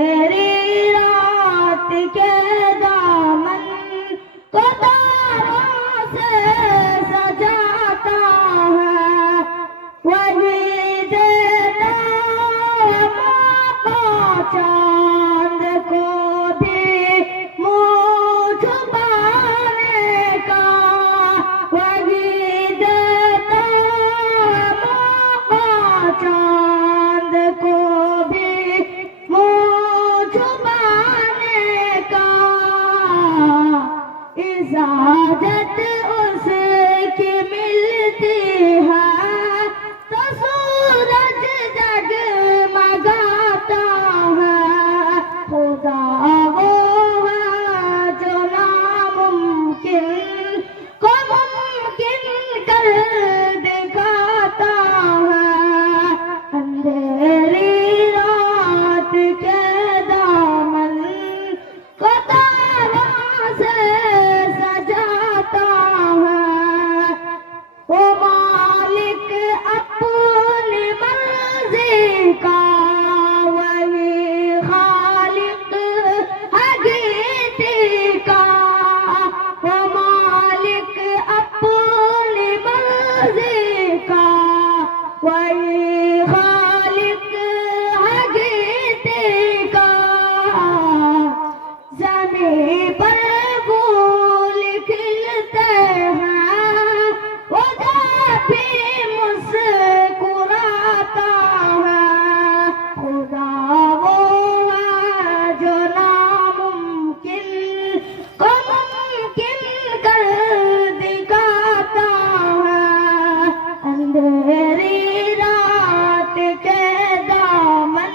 अंधेरी रात के दामन को तारों से सजाता है, वही देता मौका चांद को भी मुँह छुपाने का, वही देता मौका चांद को भी मुँह छुपाने का। इजाजत उसकी मिलती है तो सूरज जगमगाता है, खुदा वो है जो नामुमकिन को मुमकिन कर दिखाता है। अंधेरी रात के दामन को तारों से सजाता है, वो मालिक अपनी मर्जी का, वही खालिक है गीती का, वो मालिक अपनी मर्जी का, वही खालिक है गीती का। ज़मीं पर फूल खिलते हैं, वो जब भी मुस्कुराता है, खुदा वो है जो नामुमकिन को मुमकिन कर दिखाता है। अंधेरी रात के दामन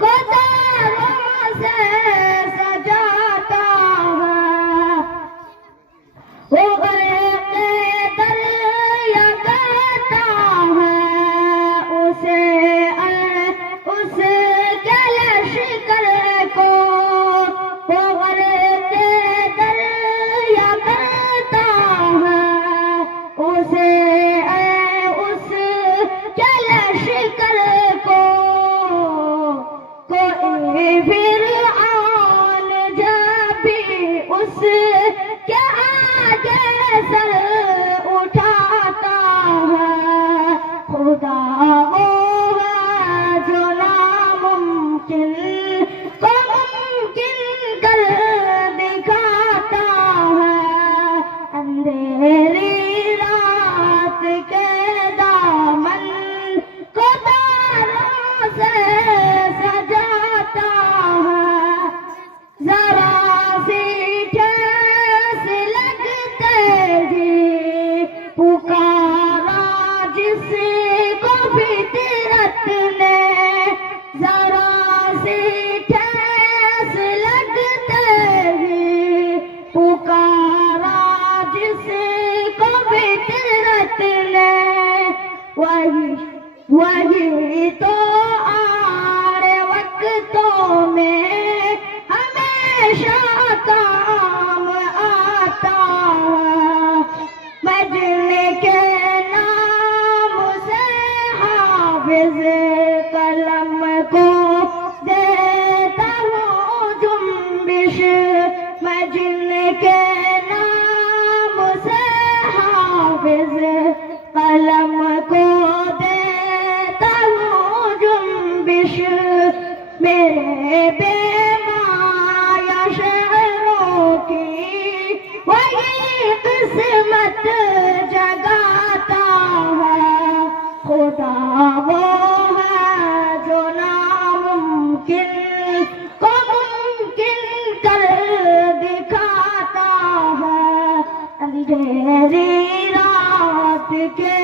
को तारों से सजाता है, वो गर्क दरिया कहता है उसके लश्कर को, वो गर्क दरिया कहता है उसके लश्कर को। कोई फिरऔन जब भी उसके आगे सर उठाता है, खुदा वो है जो नामुमकिन को मुमकिन कर दिखाता है। अंधेरी रात के दामन को तारों से सजाता है, जरा सी ठेस लगते ही पुकारा जिसको फितरत ने, जरा सी ठेस लगते ही पुकारा जिसको फितरत ने, वही तो आड़े वक्तों में हमेशा काम आता है। मैं जिनके नाम से हाफिज कलम को देता हूँ जुम्बिश, मैं जिनके नाम से हाफिज कलम को देता हूँ जुम्बिश। मेरे बेमाया शहरों की वही किस्मत जगाता है, खुदा वो है जो नामुमकिन को मुमकिन कर दिखाता है। अंधेरी रात के